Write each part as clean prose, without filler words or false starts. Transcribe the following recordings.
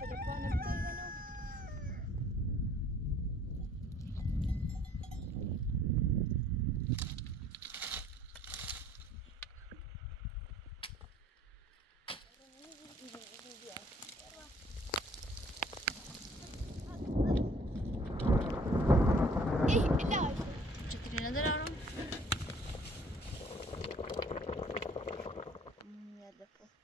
تلفن بتلفنه. ايه لا چطوری ندارم يلا فوق.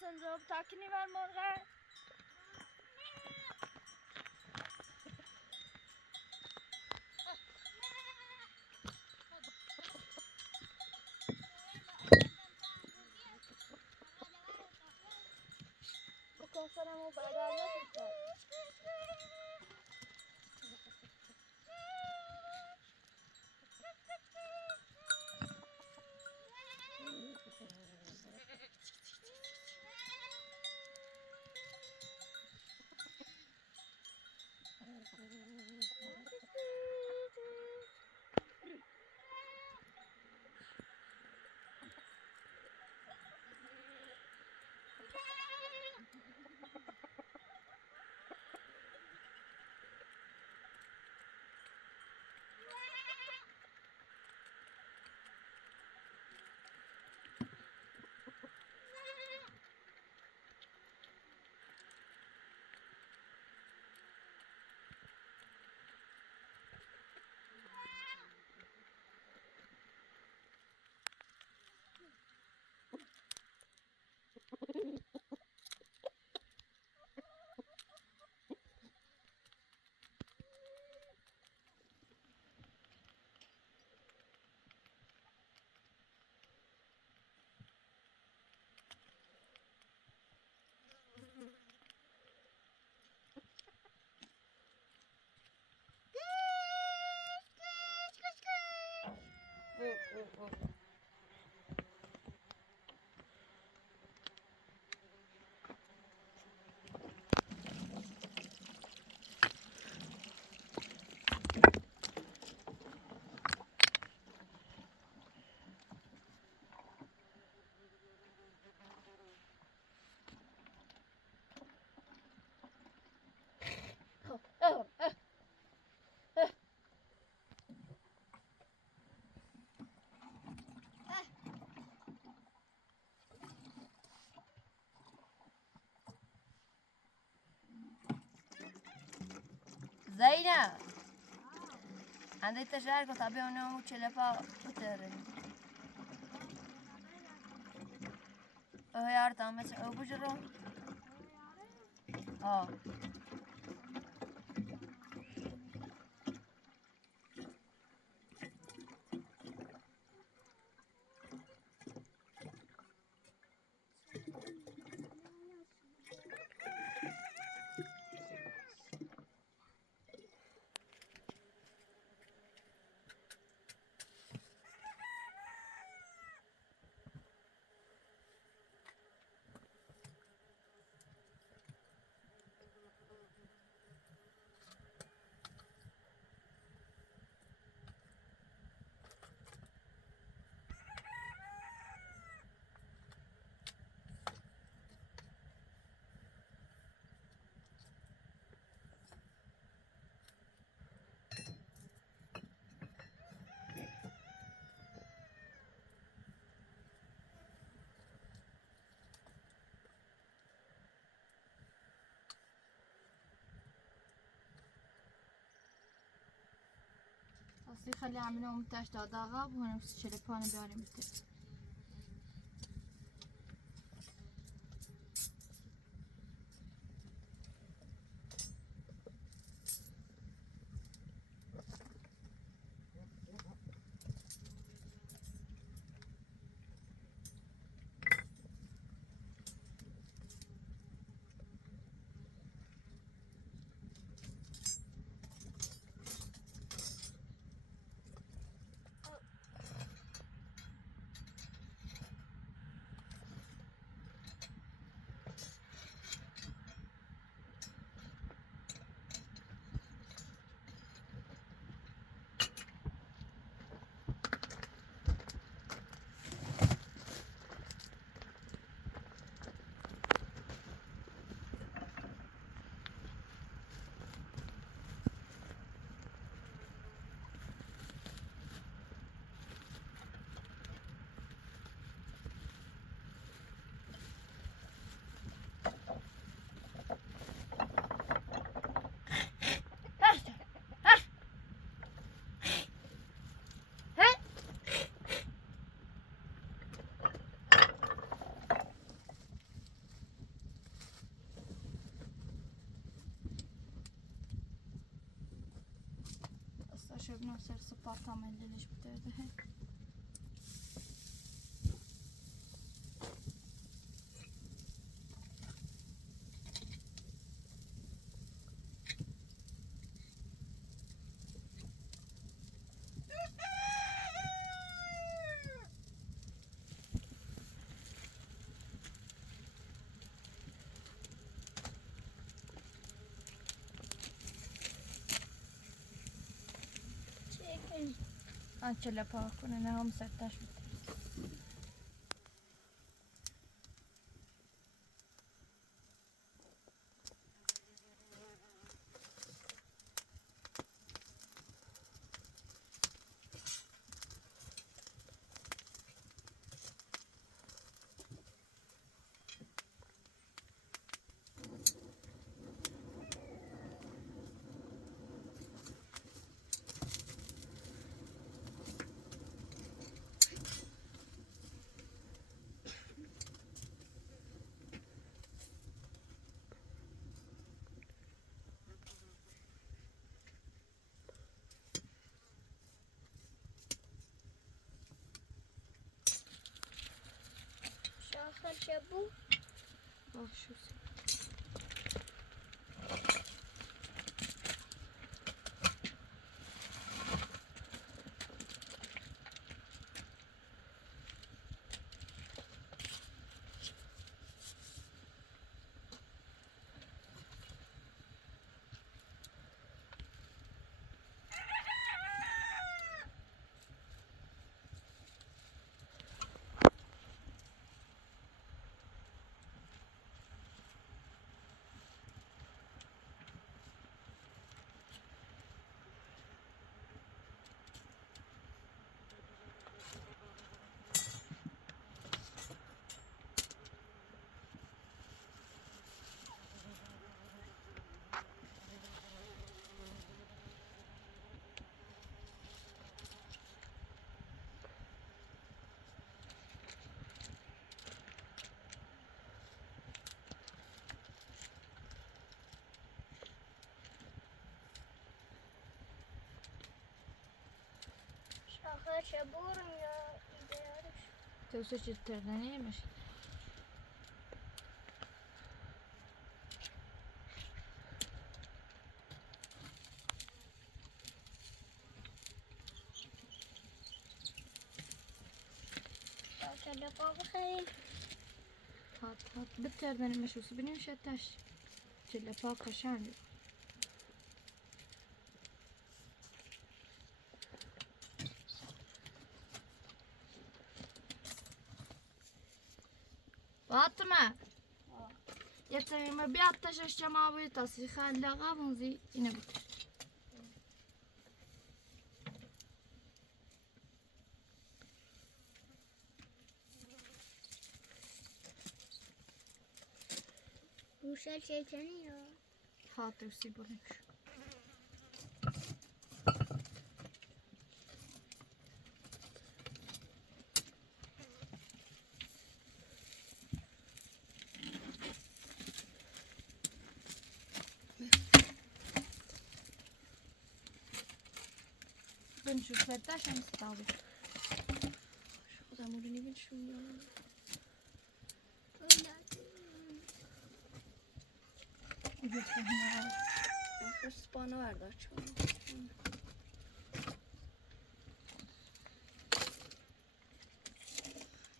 تنظر تاکنی بر مرغ بکنم و بعد علت زينب عندي تشارك طبيعي ونوم وشلفا وترن يار تامس او بجرو اه اصلي خلي اعملهم تاش داغاب وهنا بس شلفانه بياني متى شبنا سر سبار كامل ليش بترده Anche poco, ne هم 17 شاخر شبو شو Kaça borum ya. İdealiş. تو سه چیز تردنی میشه Kaça defa bakayım. هات به تردنی میشه واسه بینیم شتش چله پا قشنگ فاطمه یه تایمه بیاد تشش جماوی تاسی خلقه ونزی اینه بکن Buşa çekeni ya. هات وسی بونش بنشوف فتاش هم ستاوي خودم رو نمیشون یا. يجي هنا Nefes bana verdi açma.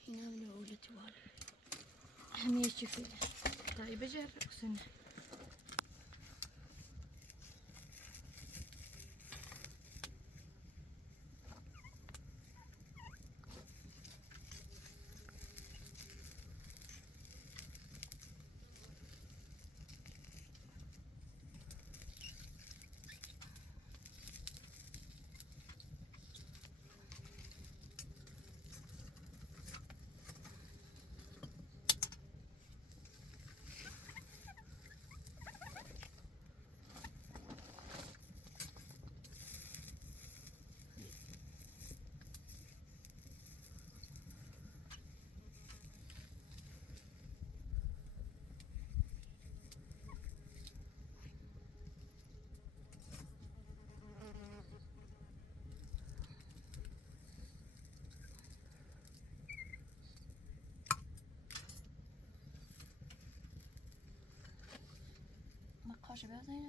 Yine bile öğreti var. هم يجي فيه طيب اجرب سنة Kaşı biraz aynı.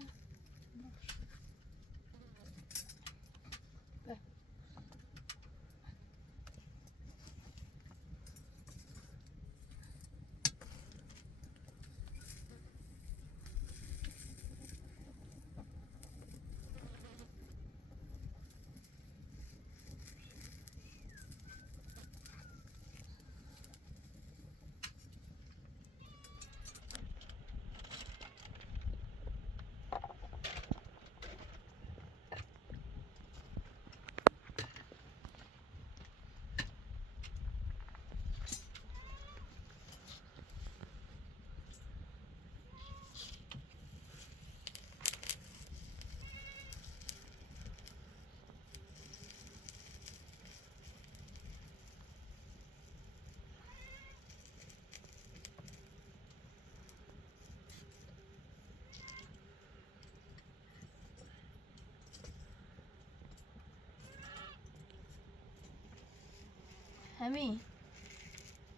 همي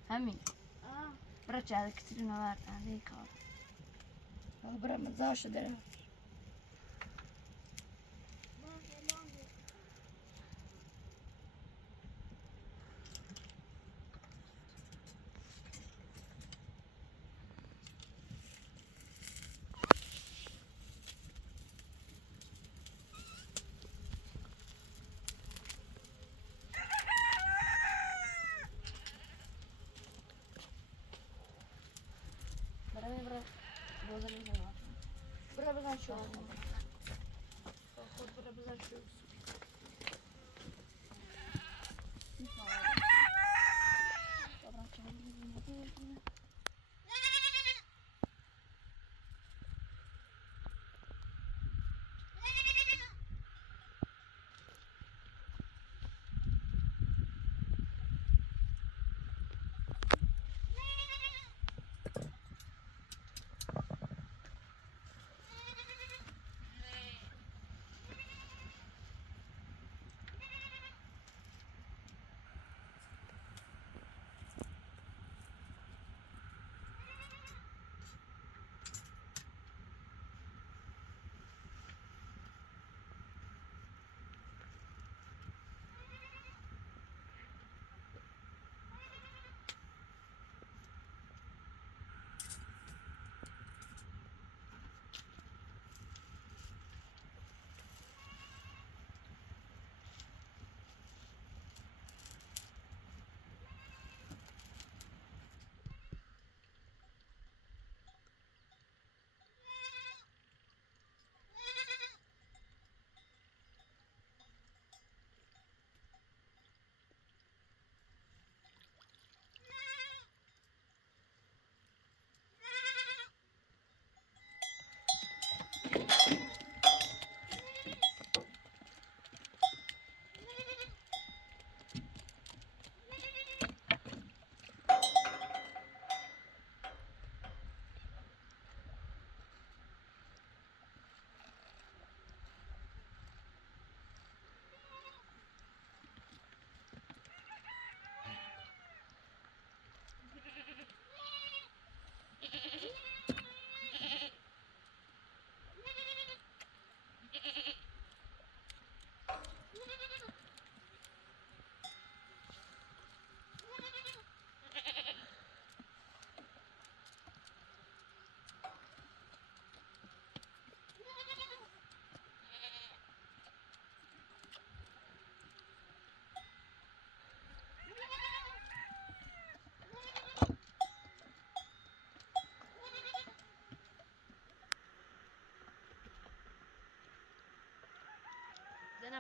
همي Aa. برجع كتير نوار عليك برا مزاش درا برا بزن شو خود برا بزن شو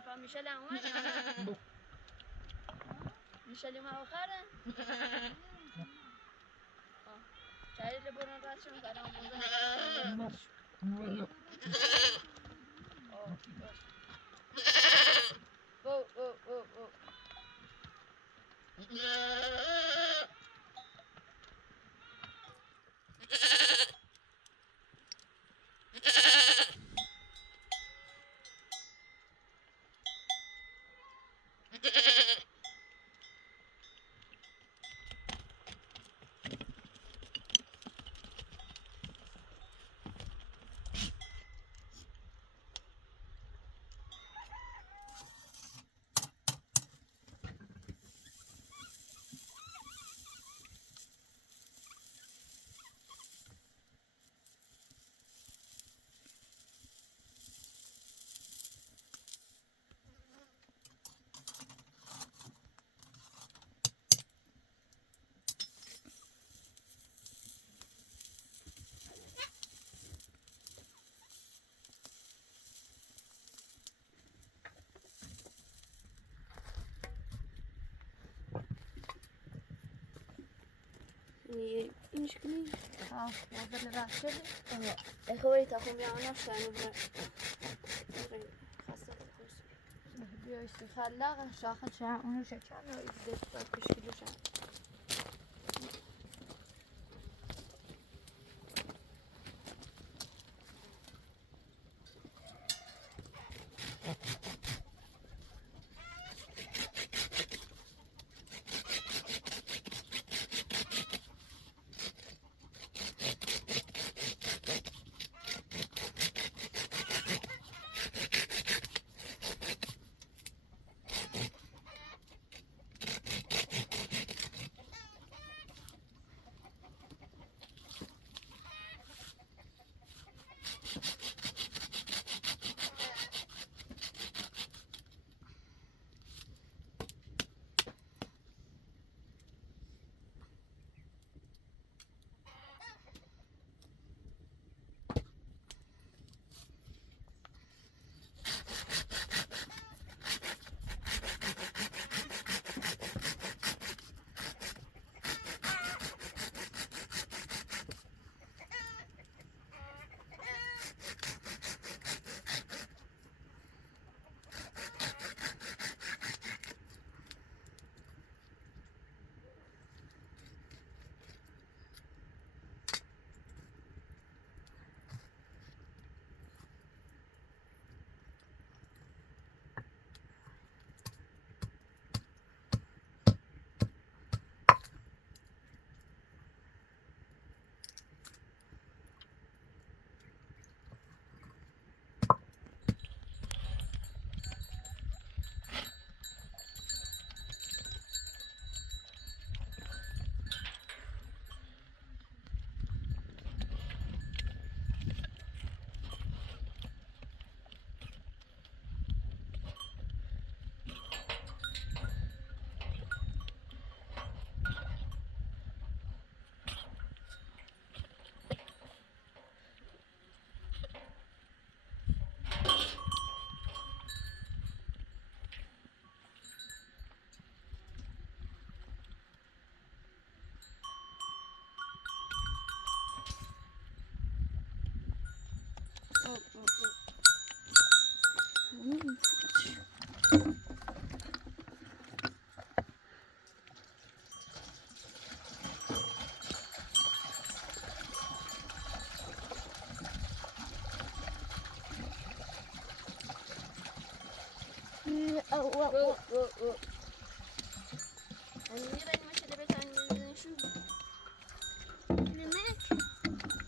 نفهم میشه لامون میشه لیم آخره چایی لبرون رد شم سلام بزن او این شکلی وصل رد شدی اخوی تاخم بیان نشتن خسته خوش بیایش خلاق شاخه چه اونو شکر دست کشکیلو شد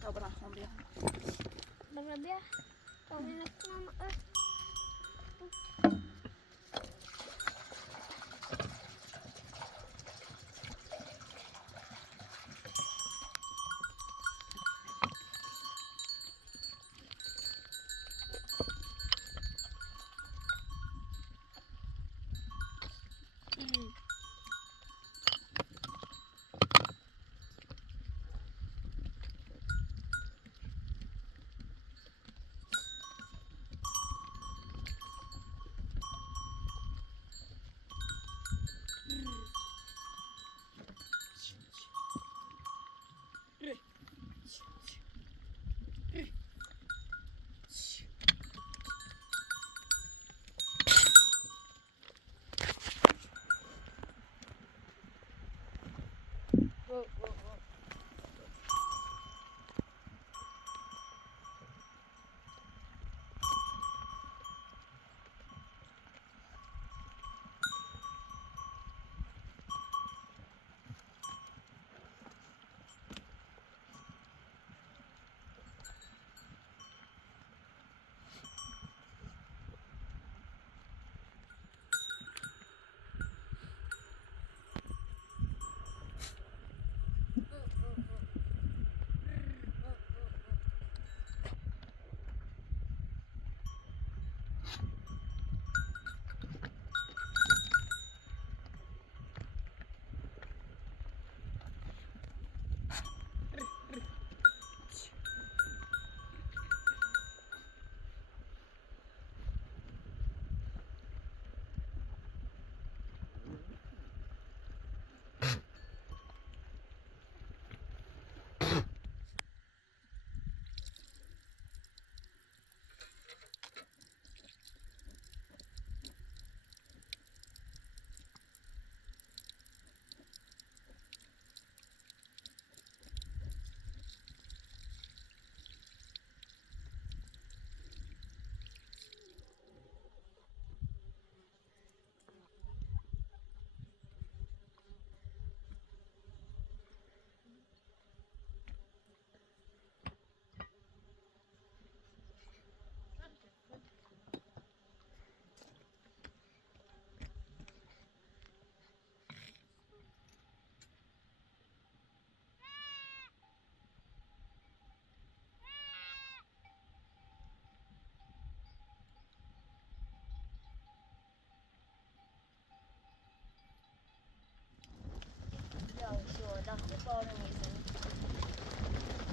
طب راح بيها بالربيع ومن السماء بارو میزنی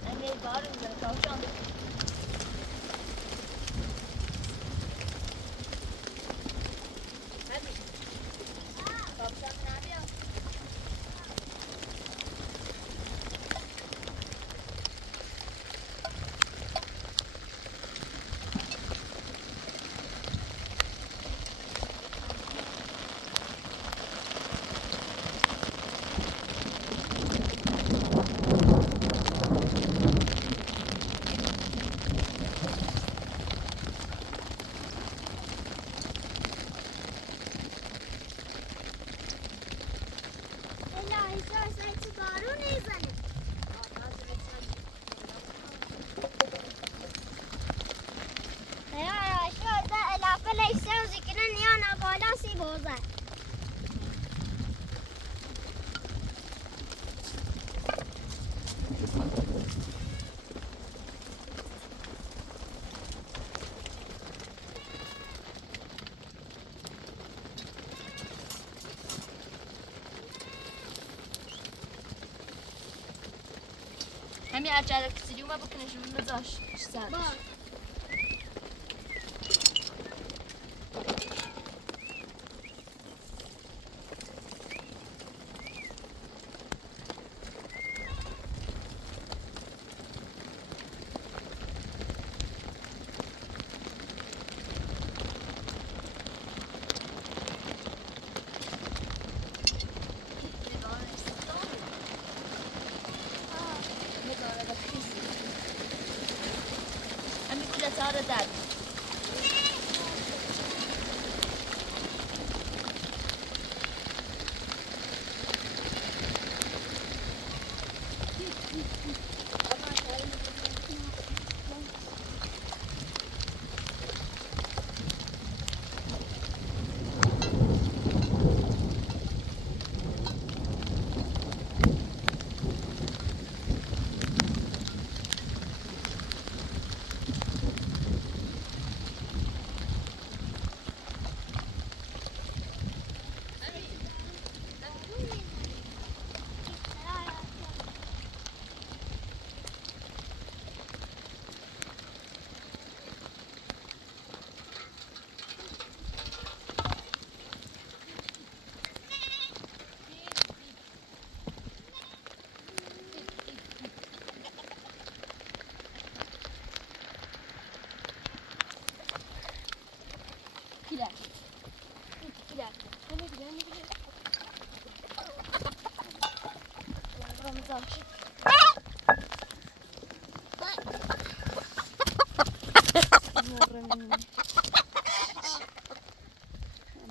اگه بارو میزنی کافشان همی کافشان نبیا الهی شاید تو بارون نیزنه یا شاید الافه لیسه و ذکرن یا نبالا سی بوزه همین عجله کسیلی اومد بکنش رو بذاش سرش باش همین کلت ها رو داد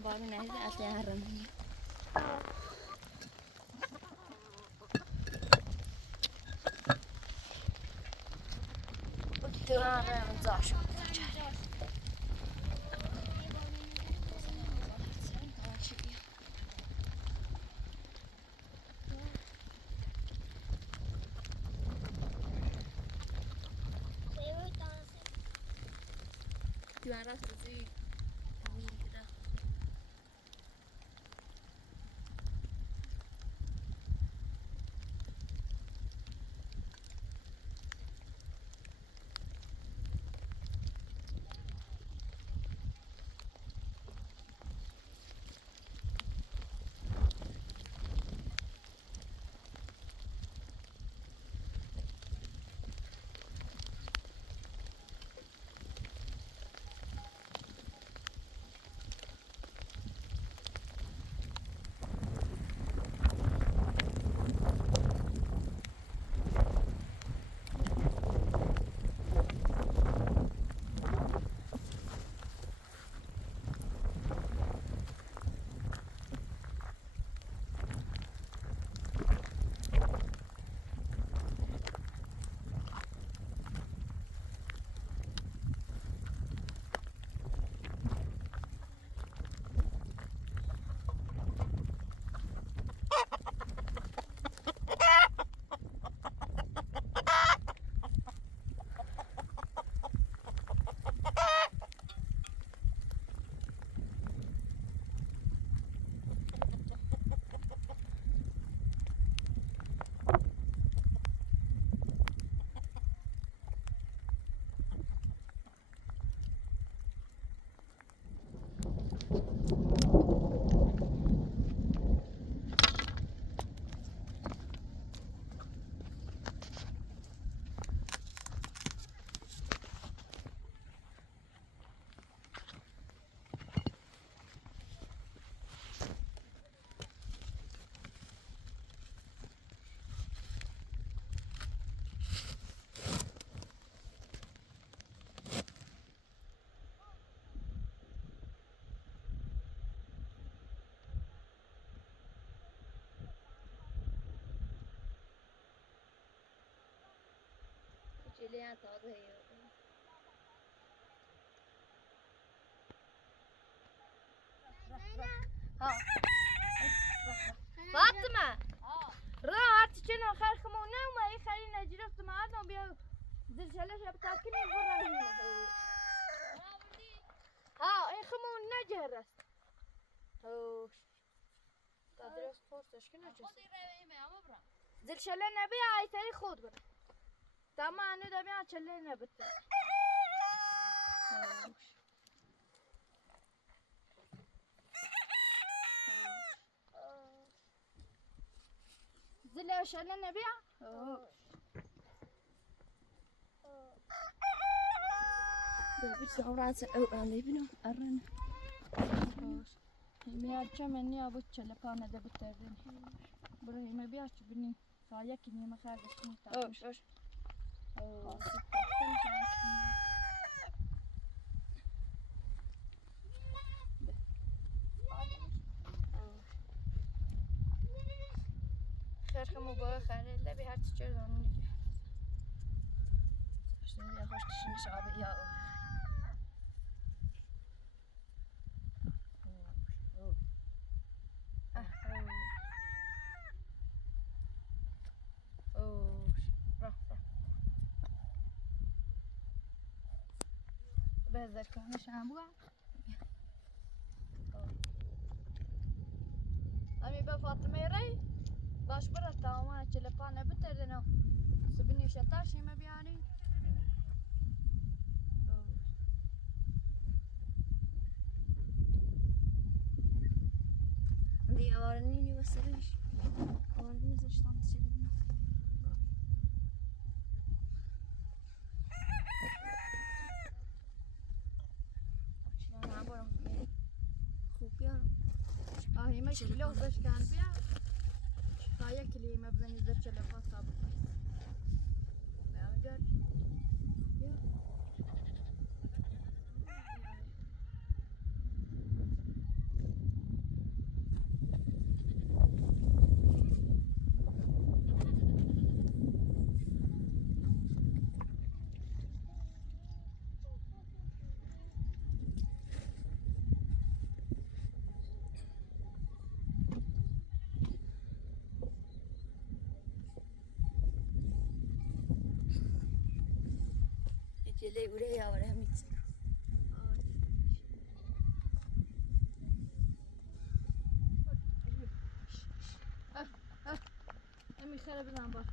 بارو نهیده اصلی هرم هرم زاش Divan rast زی همین کده کلیان تازه ها فاطمه راحت چنو خرخمو نوما ای خیلی نجرفت مردم بیا زلزله شب تاکنی برای ها این خمون نجرست اوش تا درست پرسش کنه چیست زلزله نبی ای تری خود برد تمام نبی ای چله نبت زله شله نبی ببیت عمران سعودان ببینم ارن میاد چه منی آبود چله پانه ده بتردن برای ما بیاش بینی سایه که نیمه خرگش کنی اوش اوش خرخمو با خره لبی هر چی چه دارم نیجه اشتري يا خوش تشين شعبي يا بذار کنش هم بگم امی به فاطمه ری باش برد تماما چله پانه بتردنو سبینی شتر شیمه بیانی دي أورنيني بس ليش أورنيني زش طعم تشيلني أنا عبارة خوب يا هی ما کیلو بش کن بیا تا یک کلمه بزنی در چله پا ثابت بعمل يا اللي يقول يا ولا ميت امی خیلی بزن با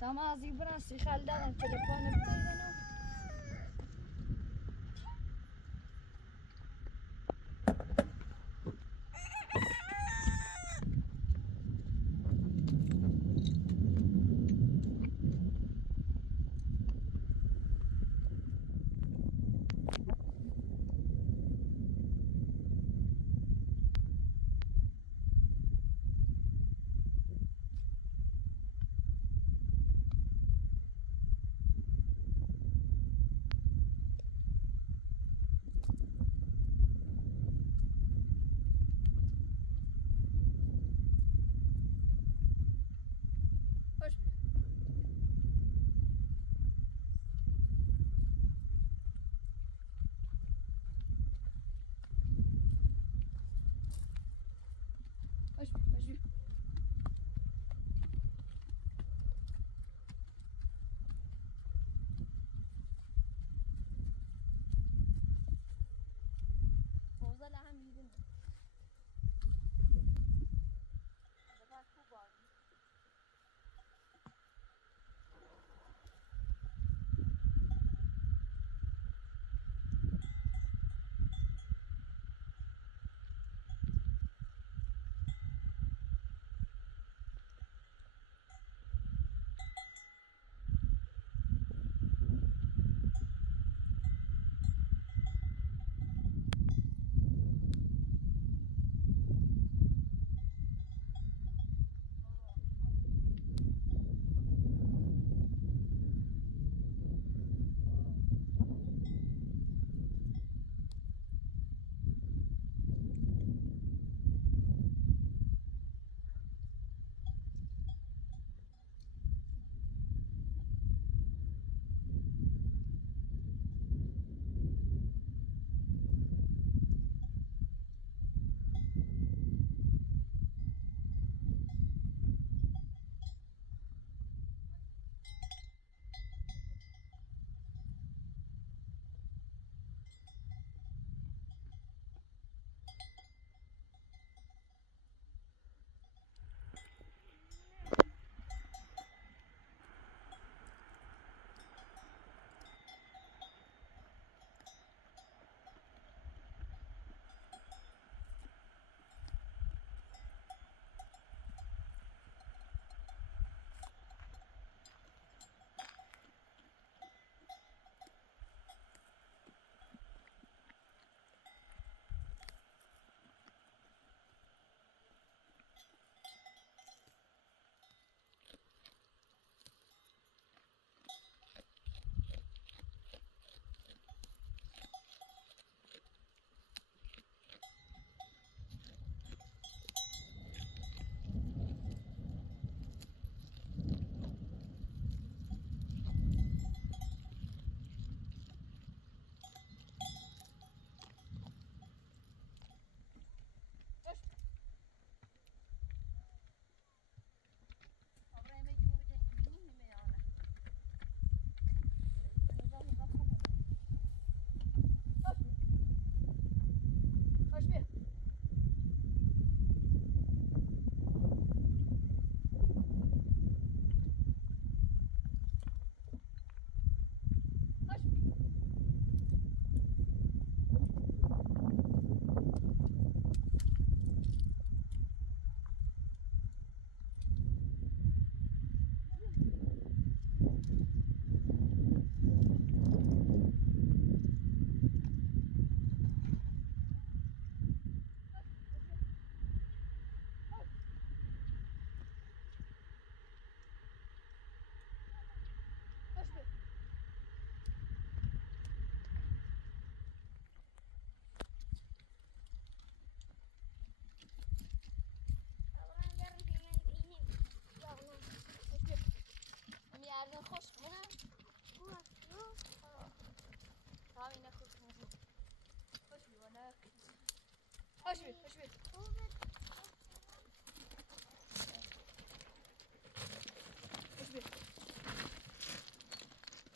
تمام از این برن سی خیلی دادن تلفن بتردنو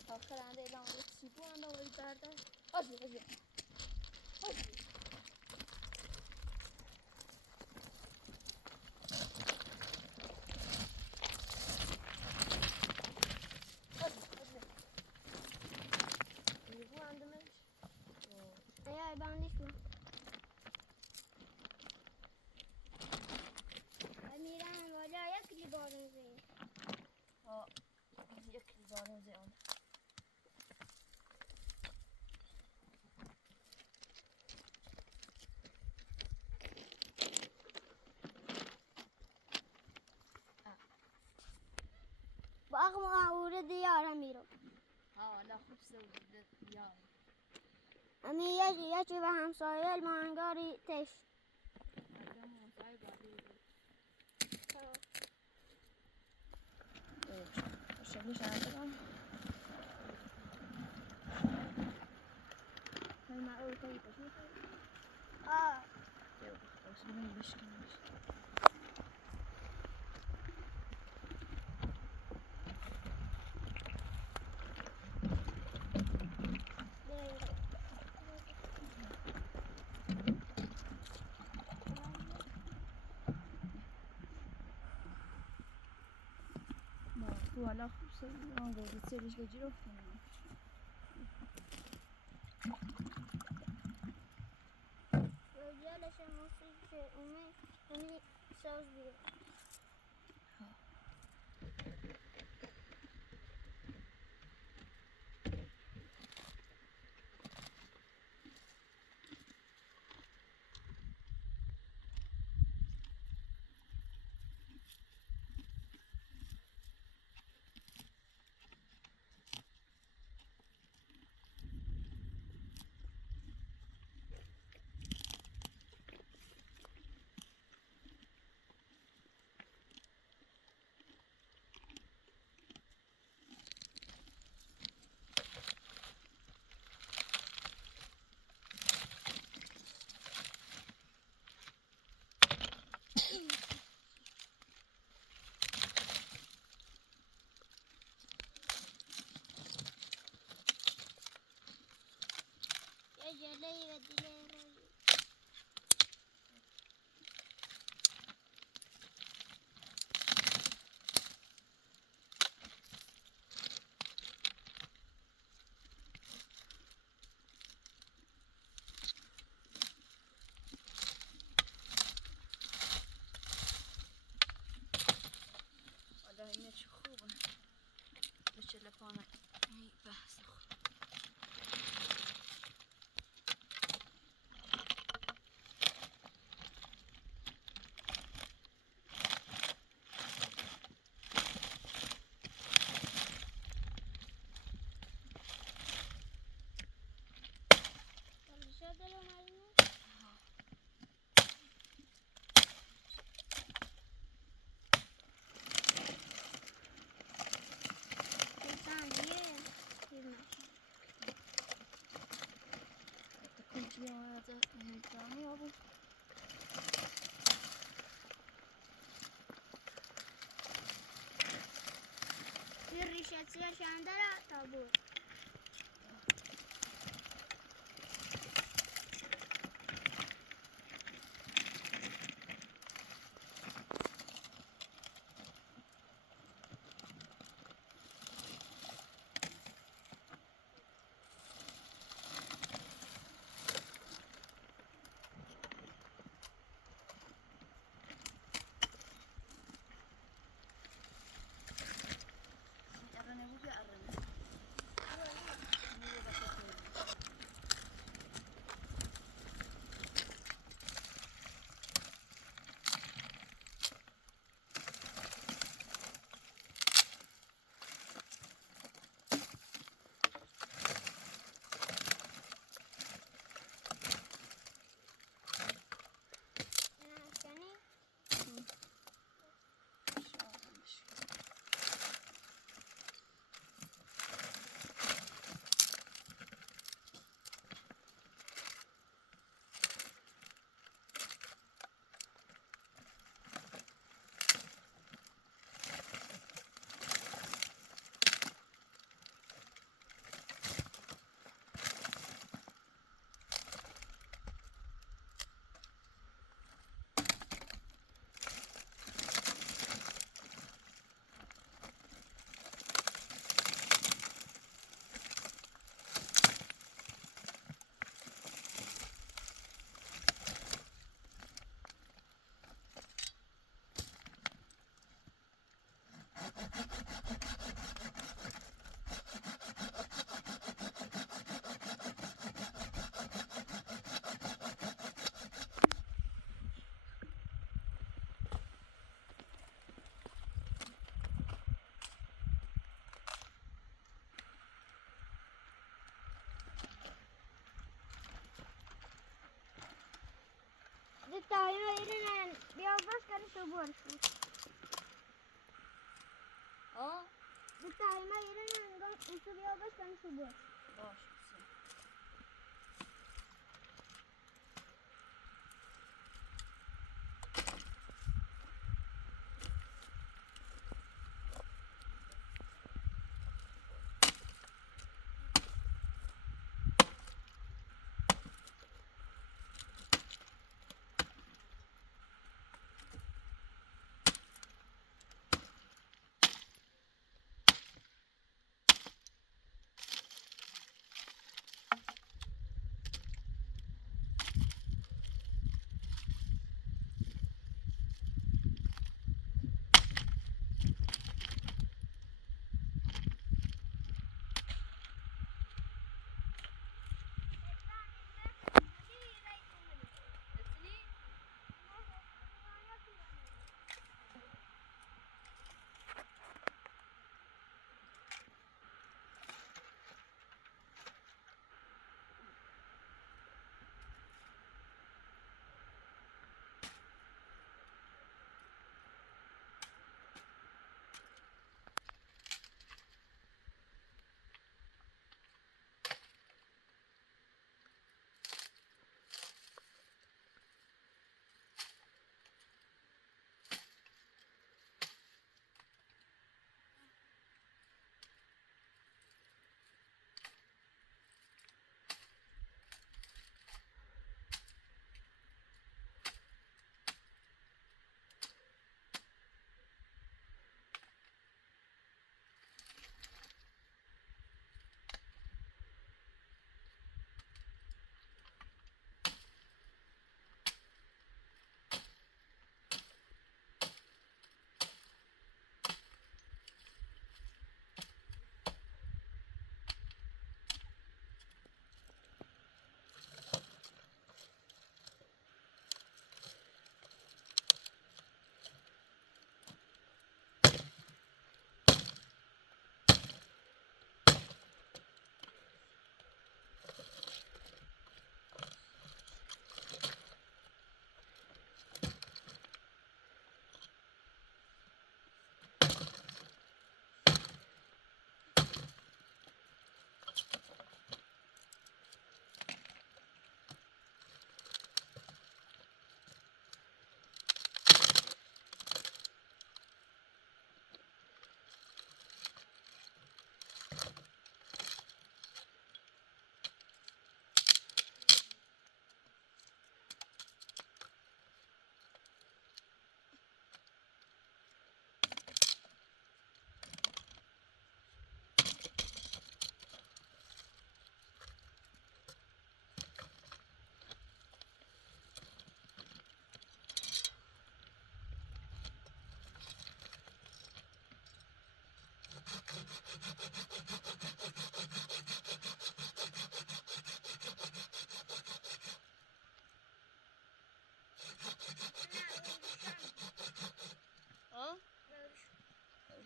آخر عنده اعلام ولی سیبو عنده ولی درده ایا بندش کن میرم بالا یک لیبارون زیر یک لیبارون زیان با اقم آوره دیارم میرم حالا خوب سوزیده یار امی یکی به همسایه مانگاری تش اگه منطقه بادی شکلش هم من اول کاری باشم آه باشم بشکنش تو حالا خوب سوزیده من گوزی سرش گجی رو کنم رجالش موسیقی که امی ساز بیرم یه جلوی و دیگه حالا اینه چه خوبه بچه لپانه این بحث خوب شده رو مجموع کنچی آمده هیچانی آبو یه ریشه شنده را تا بود ارنه بود یا ارنه بارش بود. آه به تایما یه نگاه اینطوری ها بستن شو بود. باش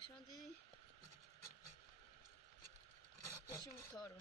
شما دیدی؟ بشیم تارو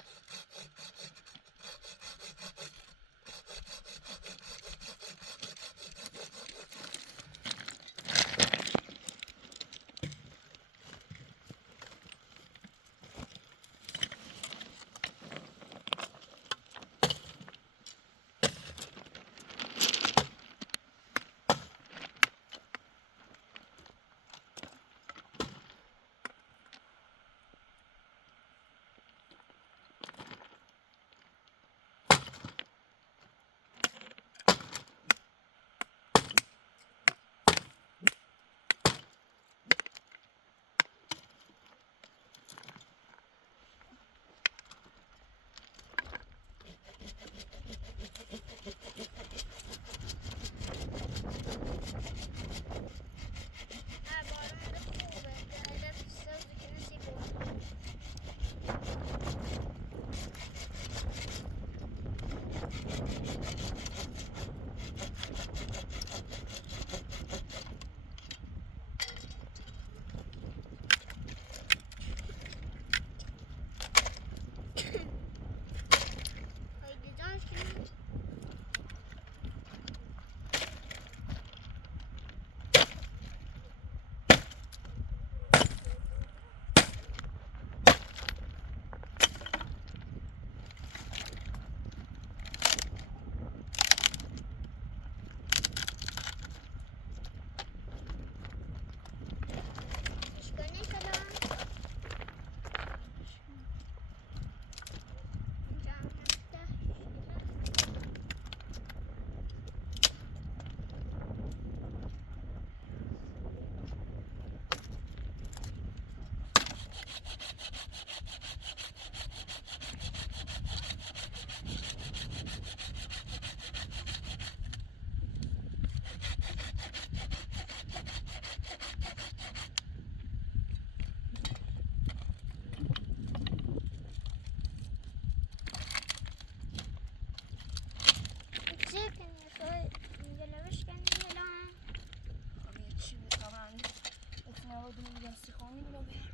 بودن سیخانی رو بیار.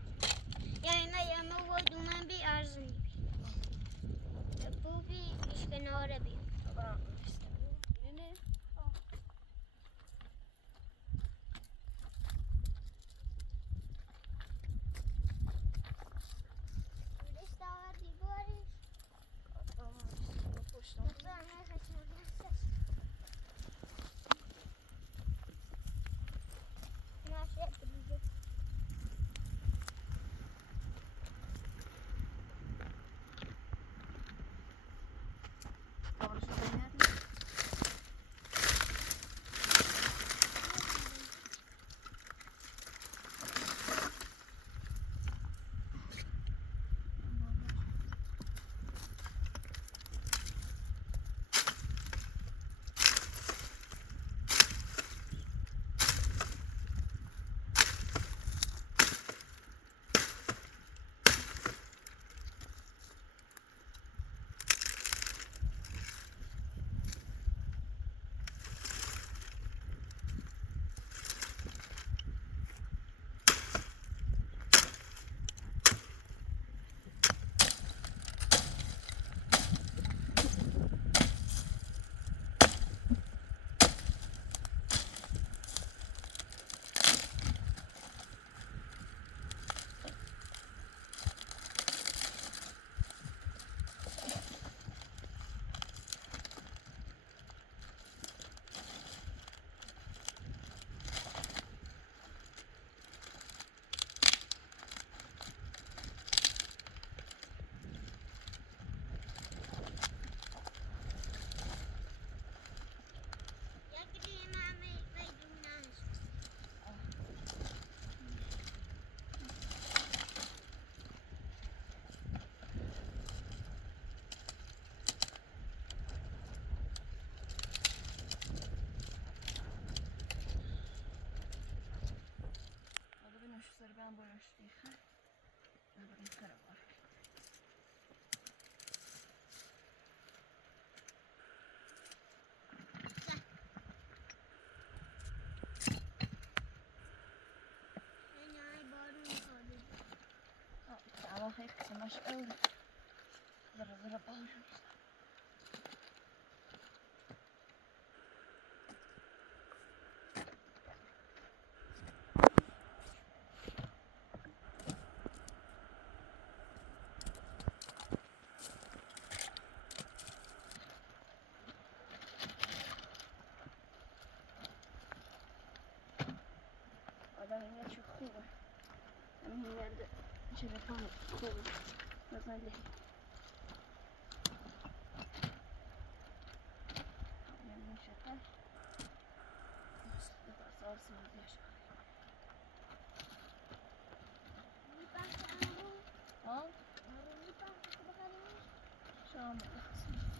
یا ما ودونه بی ارزنی بی ایش کناره بی اینه بودش داور دیگاریش پشتم دکتر همه خشم بسش نفرت دیگه دارش رو بیار. یکی دیگه همه بیدونن حالا ببینم شو سر بیان بالاش دیخه. نه بریم سر بار. نه بارون خواهده دعوا خیلی قسمش اوله. ذره بارون. آدم این چه خوبه. همین یرده تلفن خوبه. بزنی. نمیشه تا. بازار سازیش. ها؟ شام بخوریم.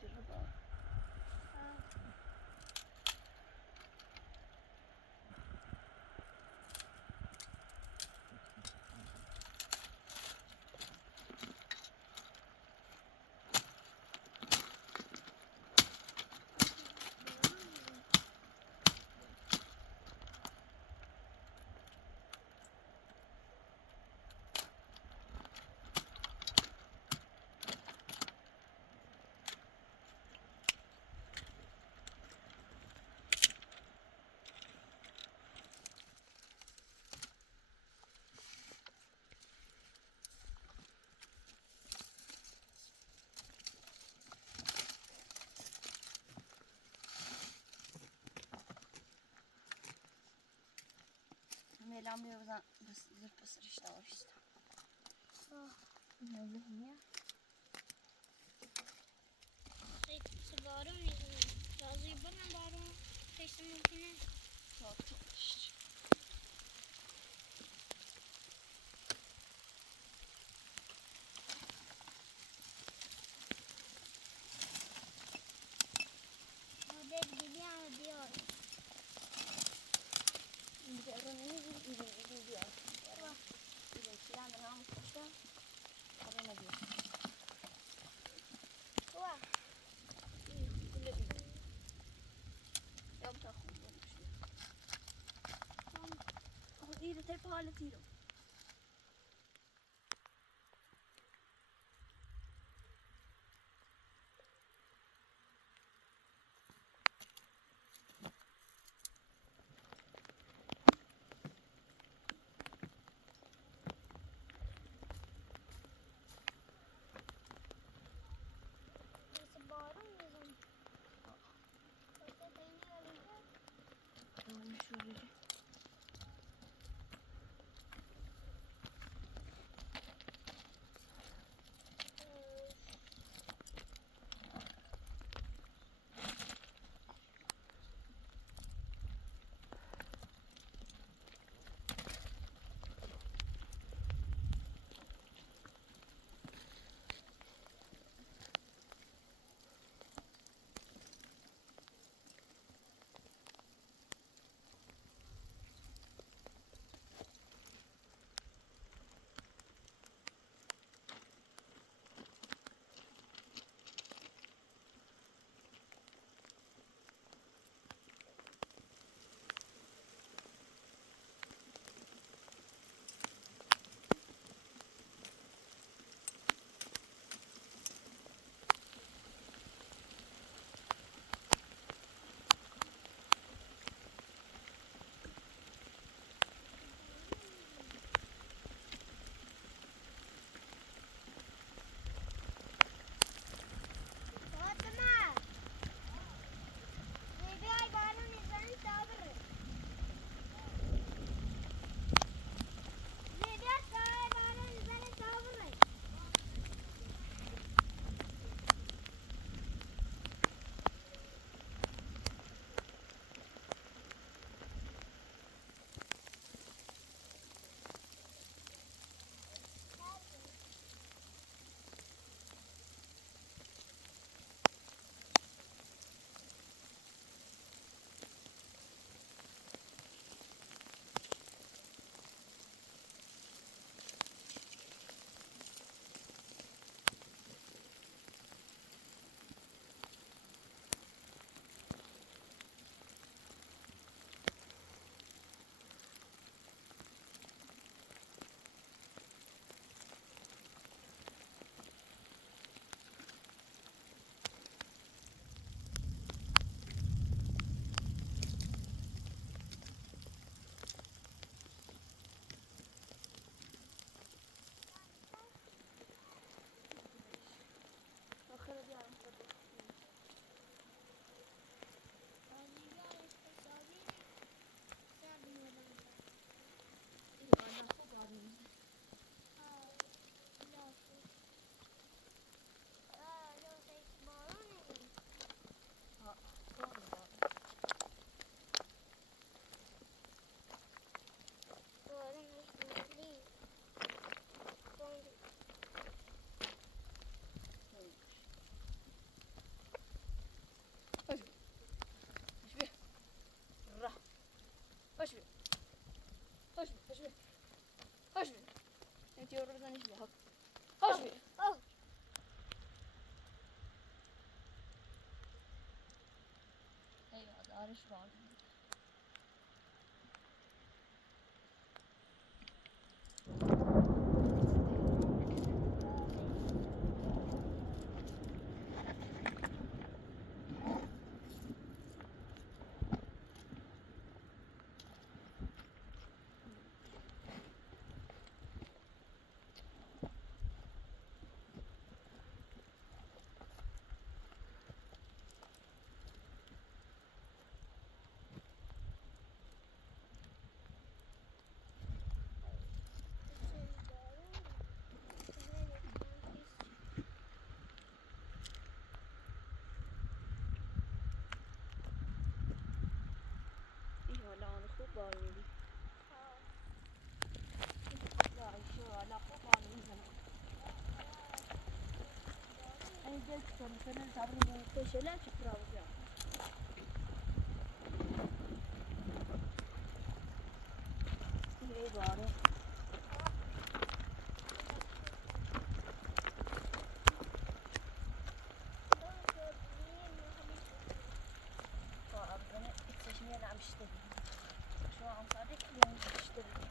تجربه. Melam bir oradan zırt pısır işte var işte. Ne oluyor ya? بارون میزنه راضی برم بارون حالتی رو خوب بار میدی حالا خوب بار میزنم این دست کنه صبر خوشله چی پراو جان یه باره شو عم صادق اليوم اشتري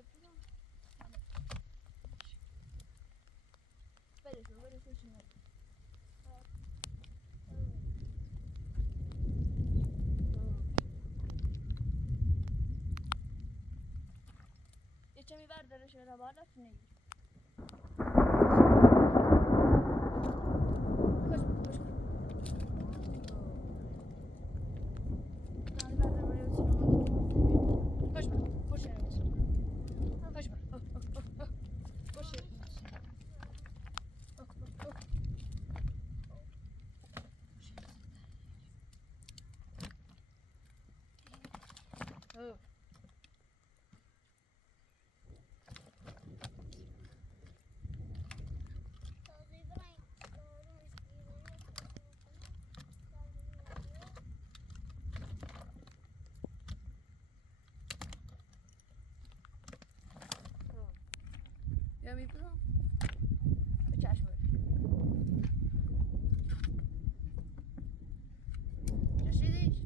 yapıyorum. Böyle koşun. Geçen bir verdiler şöyle bardak ne? Koş. Hadi verdiler böyle oturalım. Koşma. Koş yere otur. Koşma. Koş yere otur. Oh. Ya mi puso? Uçaş böyle. Rashidi.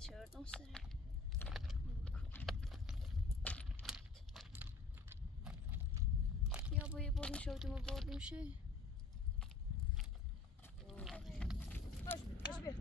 Çağırdım seni. Ya bu yapalım şöyle mi şey? Koş bir.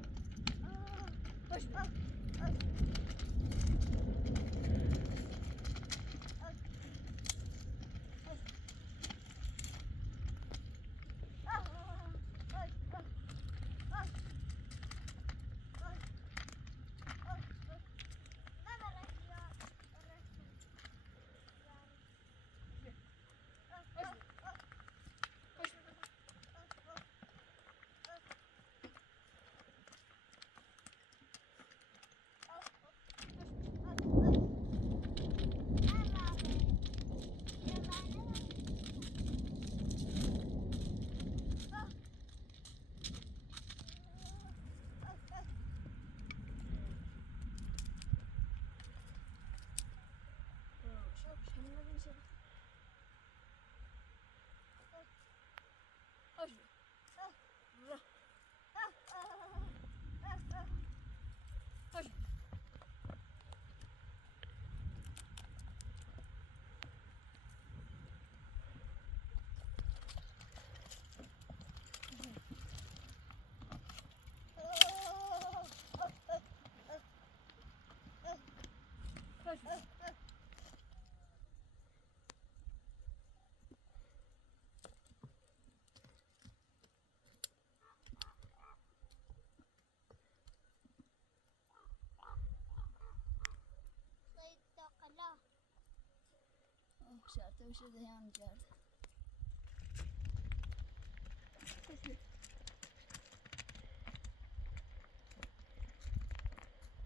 شرطه بشه دهیان کرد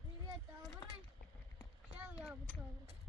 میره تابره شو یا بو تابره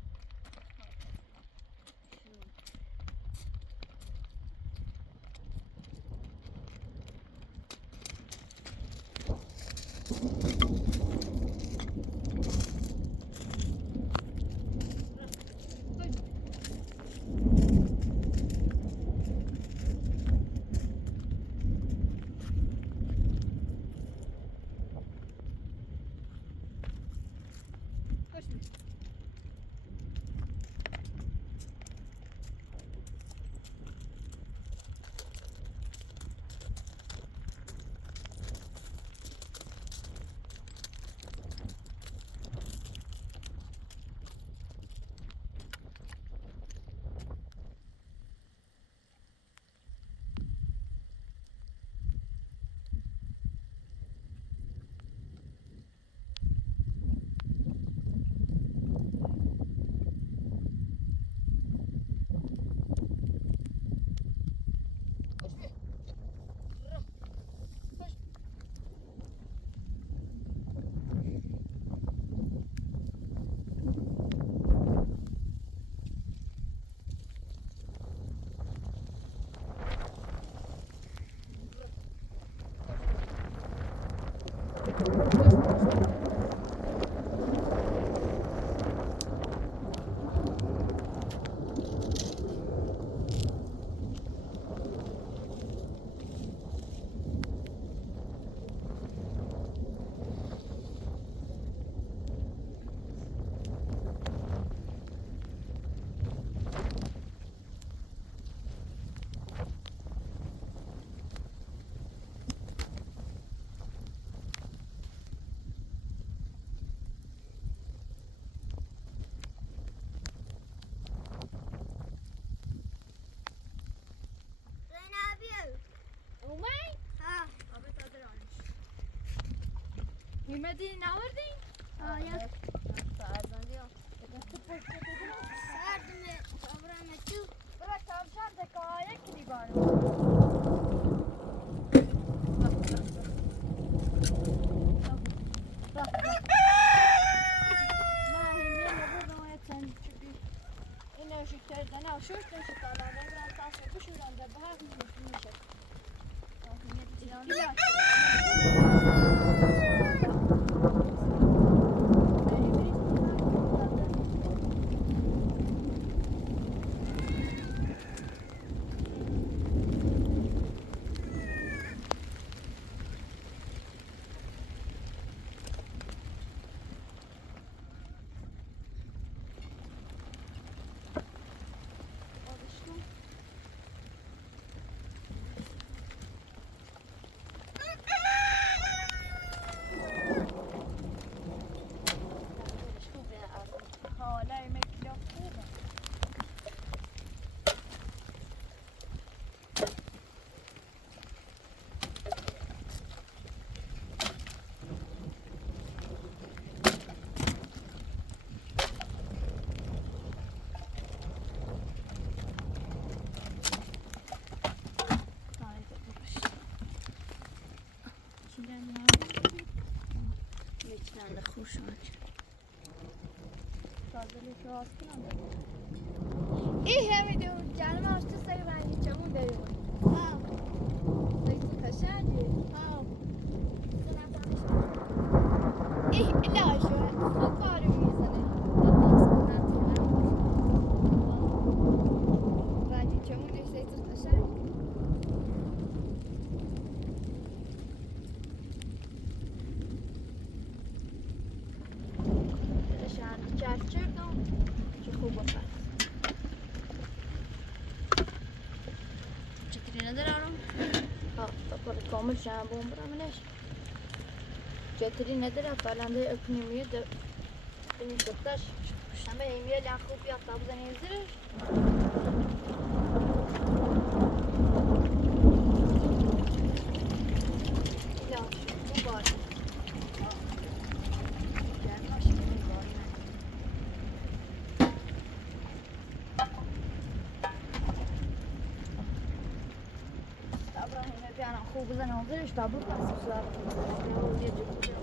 اومد؟ ها آبه تازه رانش میمدی نوردی؟ آیا فرزندی ها سردمه تابرمه تو برا کمشن دکایه کنی بارم این شکر دنه و شوش نشد دالانه برم تاسه بشورم در بحر میشه خوش آمد این همی دون جلمه هاشتا سری رنگی چمون داری بود دیگه قشنگه این لاشو خوب کاری میزنه رنگی چمون دیگه قشنگه کامل شام بوم برامنش جتری نداره فرنده اکنیمیه ده این دکترش همه ایمیه لان خوب یا تابو زنی زیرش لاش تو بار جرماش کنی باری Zresztą está bom para se usar. É o dia de hoje.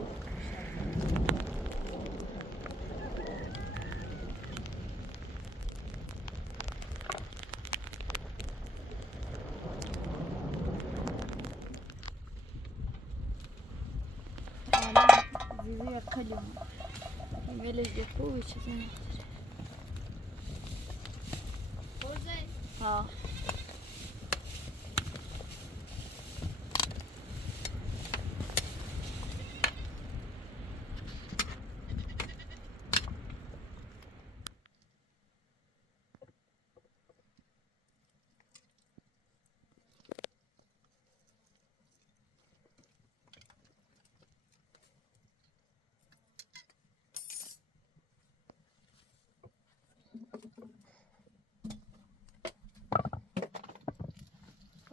Viver calhão. Velhas de puxa, né? اه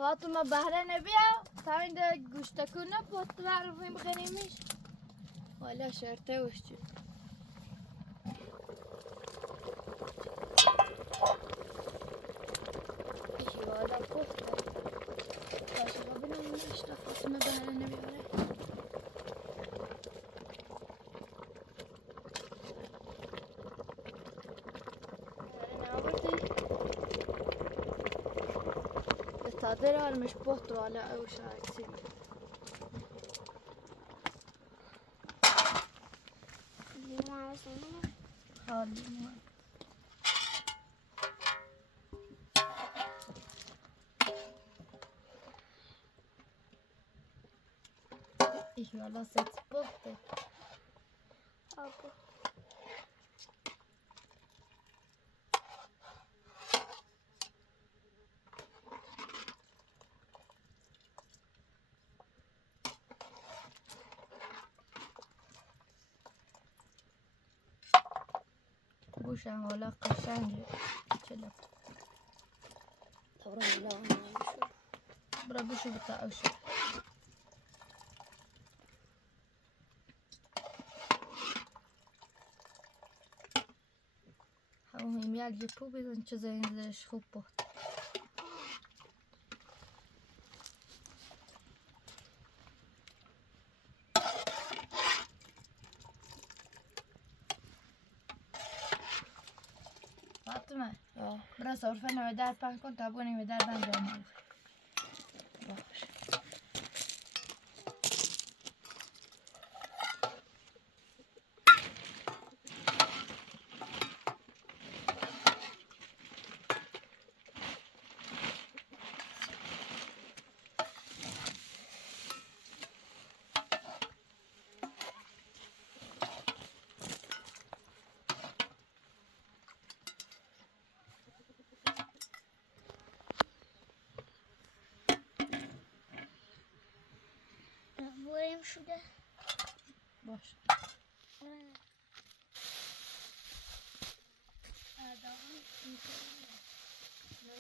فاطمة بهرة بیا تا اینجا گوشت کنه پات معروفیم بخریمش ولی شرطه وشتی ایشی والا پخته باشه ببینم نشتا فاطمه بهرة بیاره تقدر مش بوطو على أو شايتين خالي إيه والله ست بوطو بوشن ولا قشنگه چلا طبعا لا برا بوشو بتاع وشو هم يعجب بيزن چه زيش خوب بود فاطمه برا صرفه نویدر پن کن تا بگو نویدر بند جمعه باش بریم شده باش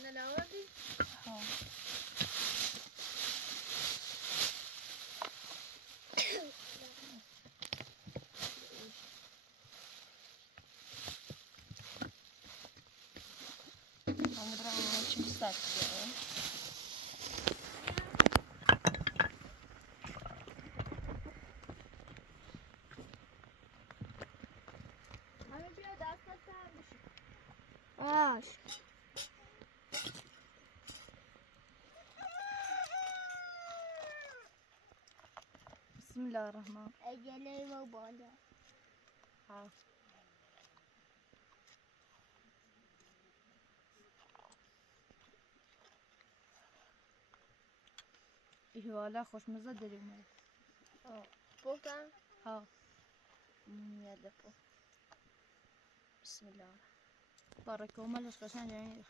نه لوادی ها Mamy trochę czym stać. Mamy bir ders atarmış. Aş. Bismillahirrahmanirrahim. Ecele ve bana. Ha. İyi valla خوشمزه داریم. Buradan ها. nerede bu? Bismillah. بارك الله مالش قشنگ جميل.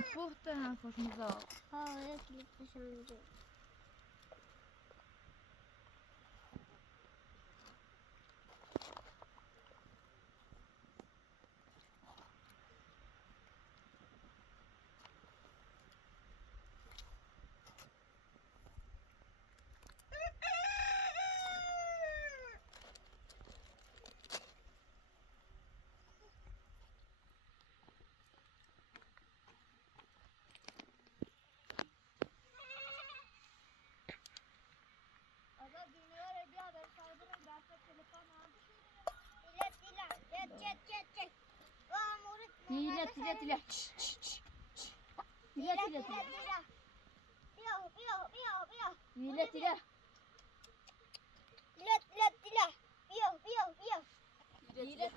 هم پخته هم خوش مزاق. ها یک لیترشم اینجا. Tila. Tila.